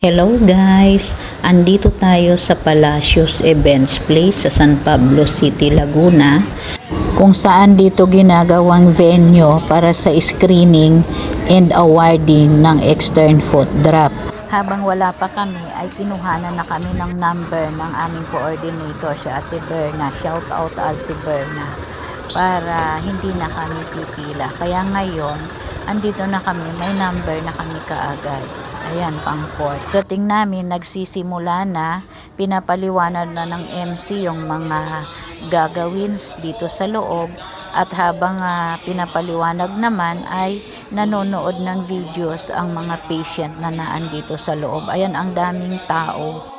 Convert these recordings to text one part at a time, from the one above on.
Hello guys! Andito tayo sa Palacios Events Place sa San Pablo City, Laguna, kung saan dito ginagawang venue para sa screening and awarding ng extern foot drop. Habang wala pa kami ay kinuhanan na kami ng number ng aming coordinator, si Ate Berna. Shout out Ate Berna, para hindi na kami pipila. Kaya ngayon andito na kami, may number na kami kaagad. Ayan, pang fourth. Dating namin, nagsisimula na, pinapaliwanag na ng MC yung mga gagawin dito sa loob. At habang pinapaliwanag naman ay nanonood ng videos ang mga patient na naandito sa loob. Ayan, ang daming tao.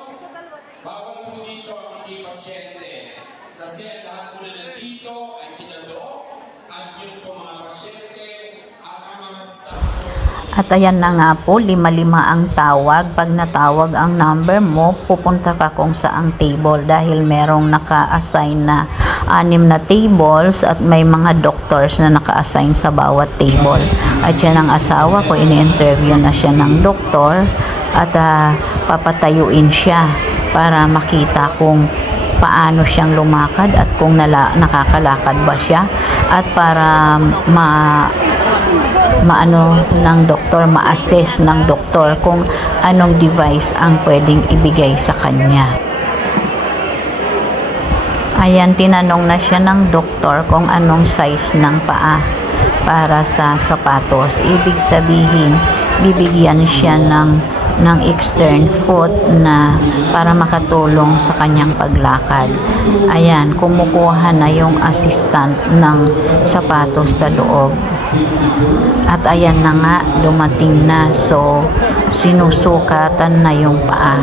Bawal po dito ang hindi pasyente. Kasi lahat po na nandito ay sinalo at yung po mga pasyente at ang mga staff. At ayan na nga po, 5-5 ang tawag. Pag natawag ang number mo, pupunta ka kung saang table dahil merong naka-assign na 6 na tables at may mga doctors na naka-assign sa bawat table. At yan ang asawa ko, ini-interview na siya ng doktor at papatayuin siya para makita kung paano siyang lumakad at kung nakakalakad ba siya, at para ma-assess ng doktor kung anong device ang pwedeng ibigay sa kanya. Ayan, tinanong na siya ng doktor kung anong size ng paa para sa sapatos. Ibig sabihin, bibigyan siya ng extern foot na para makatulong sa kanyang paglakad. Ayan, kumukuha na yung assistant ng sapatos sa loob. At ayan na nga, dumating na. So, sinusukatan na yung paa.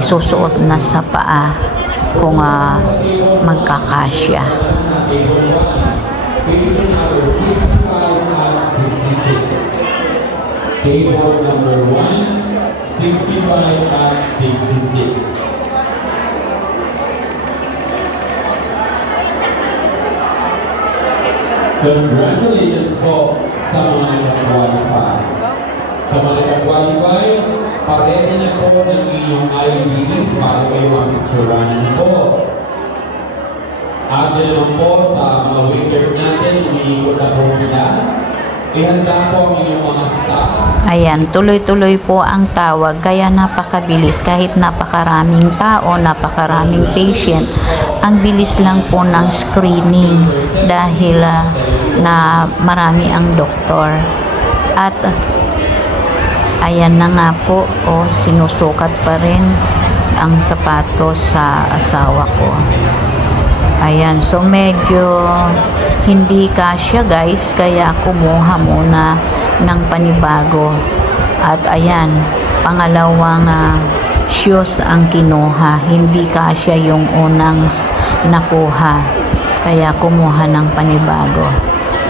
Isusuot na sa paa kung magkakasya. Table number 1, 65 at 66. Congratulations po sa mga nag-qualify. Sa mga nag-qualify, parete na po ng inyong ID para kayo mapicturanan po. At yun naman po sa mga waiters natin, umiikot na po sila. Ihanda po ang inyong mga staff. Ayan, tuloy-tuloy po ang tawag, kaya napakabilis. Kahit napakaraming tao, napakaraming patient, ang bilis lang po ng screening dahil na marami ang doktor. At ayan na nga po, sinusukat pa rin ang sapatos sa asawa ko. Ayan, so medyo hindi kasya guys, kaya kumuha muna ng panibago. At ayan, pangalawang shoes ang kinuha, hindi kasya yung unang nakuha, kaya kumuha ng panibago.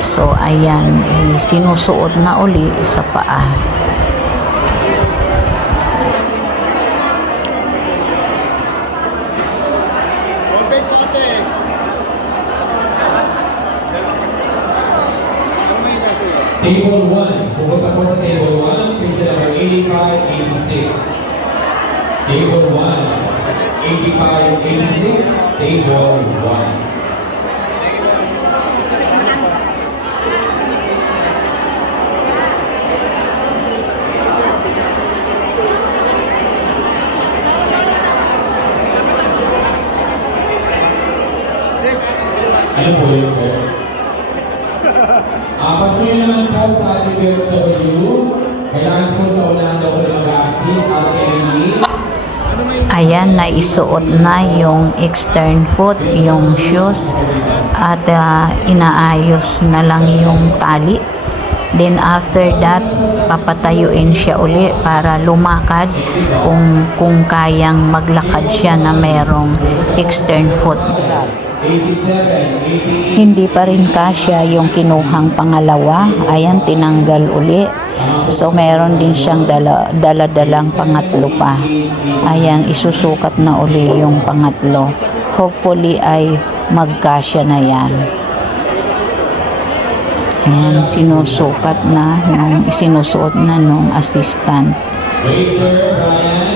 So ayan, sinusuot na uli sa paa. Table 1, pupunta po sa table 1, patient number 85-86. Table 1, 85-86, table 1. Ano po yun, sir? Pasuyin naman po sa ating PSW. Kailangan po sa unahan daw na mag-assist at Emily. Ayan, naisuot na yung extern foot, yung shoes, at inaayos na lang yung tali. Then after that, papatayuin siya uli para lumakad kung kayang maglakad siya na merong extern foot. 87, 88. Hindi pa rin kasya yung kinuhang pangalawa. Ayan, tinanggal uli. So meron din siyang dala-dalang pangatlo pa. Ayan, isusukat na uli yung pangatlo. Hopefully ay magkasya na yan. Ayan, isinusuot na nung assistant. Waiter, Brian.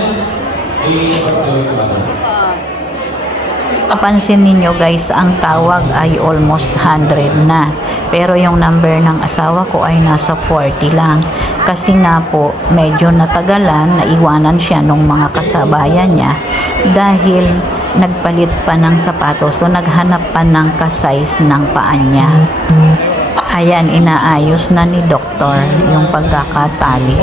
mapapansin ninyo guys, ang tawag ay almost 100 na. Pero yung number ng asawa ko ay nasa 40 lang. Kasi nga po, medyo natagalan, naiwanan siya nung mga kasabayan niya dahil nagpalit pa ng sapatos. So, naghanap pa ng kasize ng paa niya. Ayan, inaayos na ni doktor yung pagkakatali.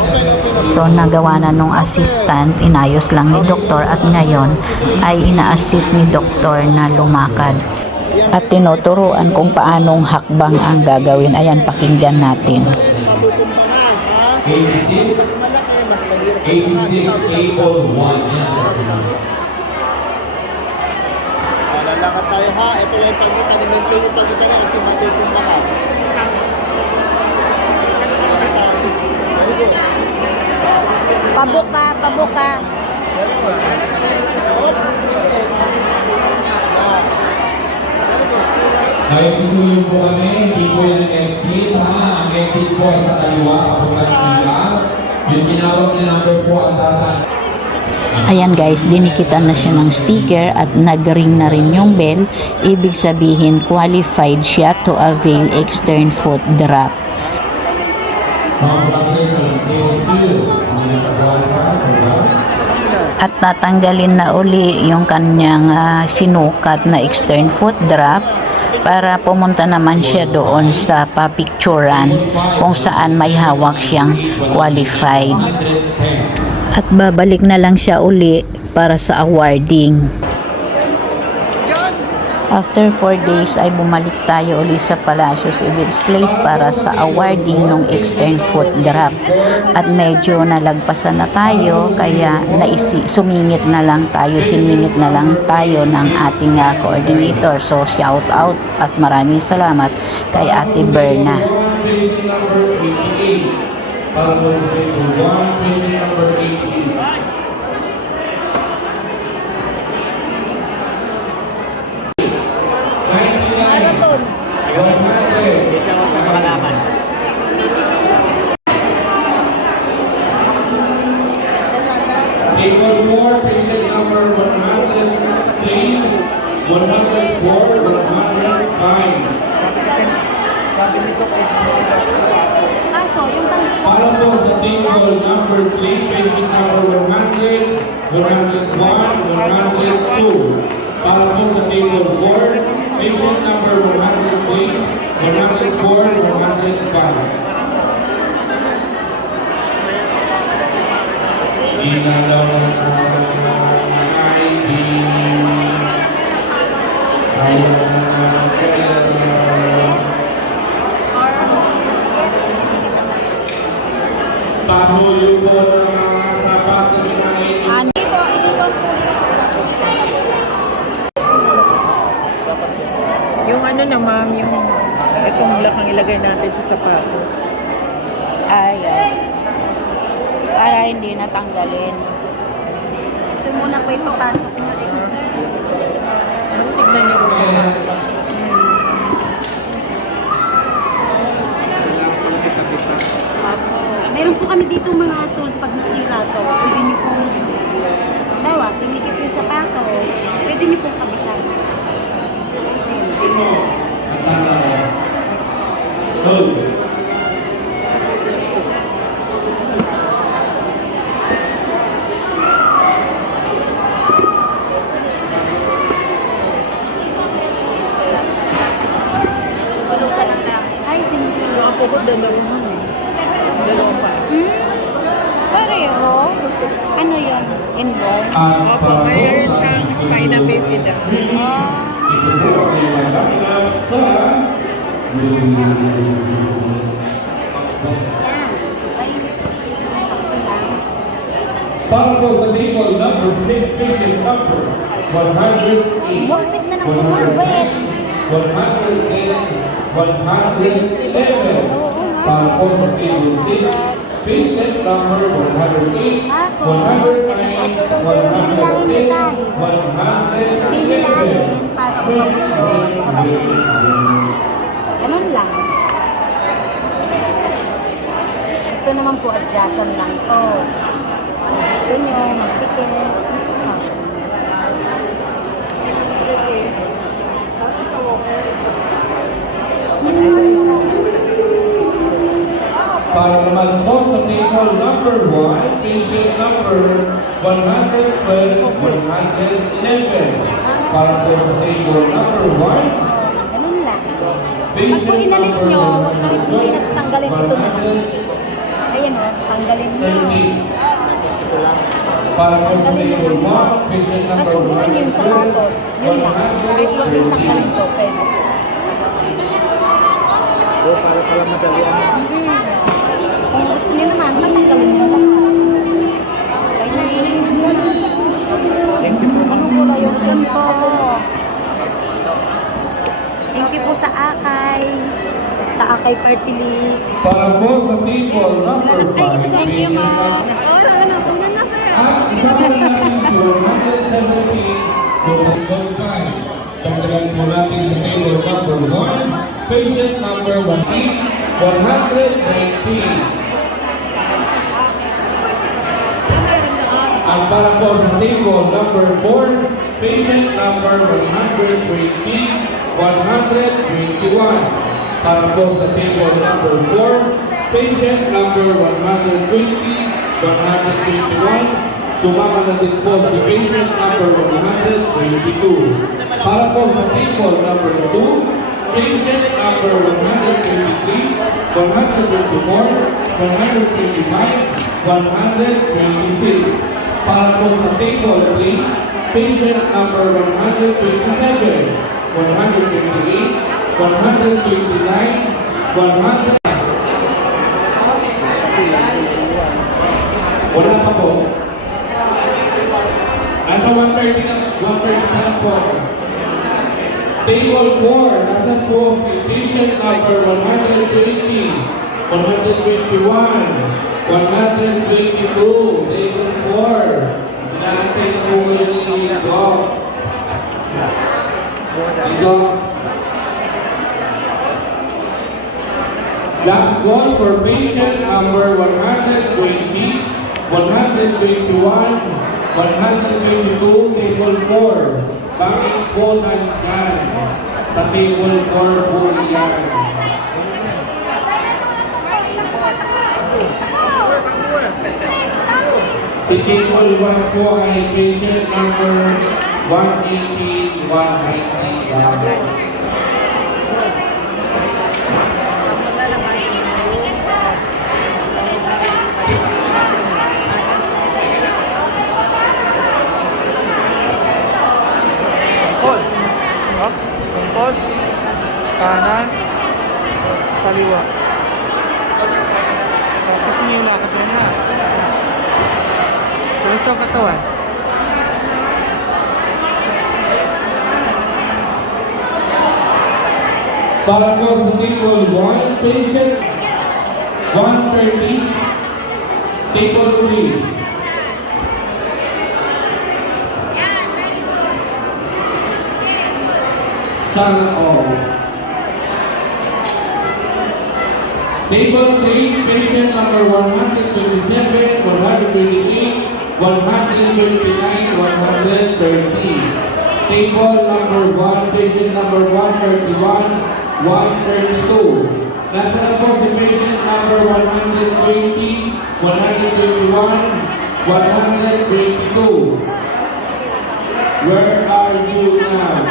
So, nagawa na nung assistant, inayos lang ni doktor at ngayon ay ina-assist ni doktor na lumakad. At tinuturuan kung paanong hakbang ang gagawin. Ayan, pakinggan natin. 86, 86, 801. Yan, sir. Lalakad tayo ha. Ito lang yung pagitan. I-maintain yung pagitan niya at yung matin yung lakad. Pabuka, pabuka. Ngayon isuyo po kami, hindi po yan ang exit ha. Ang exit po ay sa kaliwa, papunta ng CR. Yung tinawag na number po ang datan. Ayan guys, dinikitan na siya ng sticker at nag-ring na rin yung bell. Ibig sabihin, qualified siya to avail extern foot drop. Congratulations, 02. Ang nag-qualify for us. At tatanggalin na uli yung kanyang sinukat na extern foot drop para pumunta naman siya doon sa papicturan kung saan may hawak siyang qualified. 110. At babalik na lang siya uli para sa awarding. After 4 days ay bumalik tayo uli sa Palacios Events Place para sa awarding ng extern foot drop. At medyo nalagpasan na tayo kaya siningit na lang tayo ng ating coordinator. So shout out at maraming salamat kay Ate Berna. Patient number 88. Para po sa table 1, patient number 88. Table 4, patient number 103, 104, 105. Kaso, yung transport. Para po sa table number 3, patient number 100, 101, 102. Para po sa table 4, patient number 103, 104, 105. Inalaw na ID. Pasuyo po ng mga sapatos na inyong Yung ano na ma'am, yung itong black ang ilagay natin sa sapatos. Ay. Para hindi natanggalin. Ito muna po ipapasok mo rin. Tignan niyo po. Meron po kami dito mga tools pag nasira to. Pwede niyo pong dawa, sinikip yung sapatos. Pwede niyo pong kabitan. Tulog ka lang lang. Ay, tinutulog. Ako ko dalawa. Dalawa pa. Pareho? Ano yun? Inborn? Opo, mayroon siyang spina bifida. Para po sa table number 6, patient number 108, Morbid na ng morbid. 111. Para po sa table 6, patient number 108, 109, 110, 111. Bilangin para umabot doon sa baby. Ganun lang. Ito naman po, adjustan lang to. Ang gusto nyo, masikip. Para naman po sa table number 1, patient number 112, 111. Para po sa table number 1, Ganun lang. Pag po patient inalis number nyo, kahit hindi na tanggalin ito na lang. 130. Ayan o, tanggalin nyo. Para po sa Tanggalin nyo table lang 1, patient Tapos number upuan nyo yung sapatos. Yun lang. Kahit huwag yung tanggalin ito, pero. So, para pala madalian. Kung gusto nyo naman, matanggalin nyo lang. Thank you po. Ano po yung po? Thank you po sa Akay. Sa Akay Party List. Para po sa table number 5, Ay, ito ba? patient number Unan na sir. at isama natin si 170 Bukod time. Tanggalan po natin sa table number 1, patient number 119. At para po sa table number 4, patient number 120, 121. Para po sa table number 4, patient number 120, 121. Sumama na din po si patient number 122. Para po sa table number 2, patient number 123, 124, 125, 126. Para po sa table 3, patient number 127, 128, 129, 100. Wala pa po. Nasa 130 na, 130 na lang po. Table 4, nasa po si patient number 120, 121, 122, table 4. Inaantay na po kayo ni Doc. Ni Doc. Last call for patient number 120, 121, 122, table 4. Bakit po nandyan? Sa table 4 po yan. Si table 1 po ay patient number 180, 190. Tungkol. Up. Tungkol. Kanan. Kaliwa. Kasi yung lakad mo na. Diretso ang katawan. Para po sa table 1, patient 130, table 3. Sana all. Table 3, patient number 127, 128, 129, 130. Table number 1, patient number 131, 132. Nasa na po si patient number 120, 121, 122. Where are you now?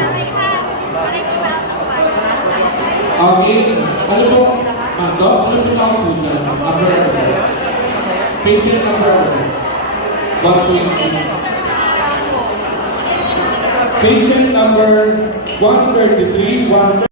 Okay, ano po? Doc, ano po tawag po dyan? Number, patient number 120. Patient number 133, 1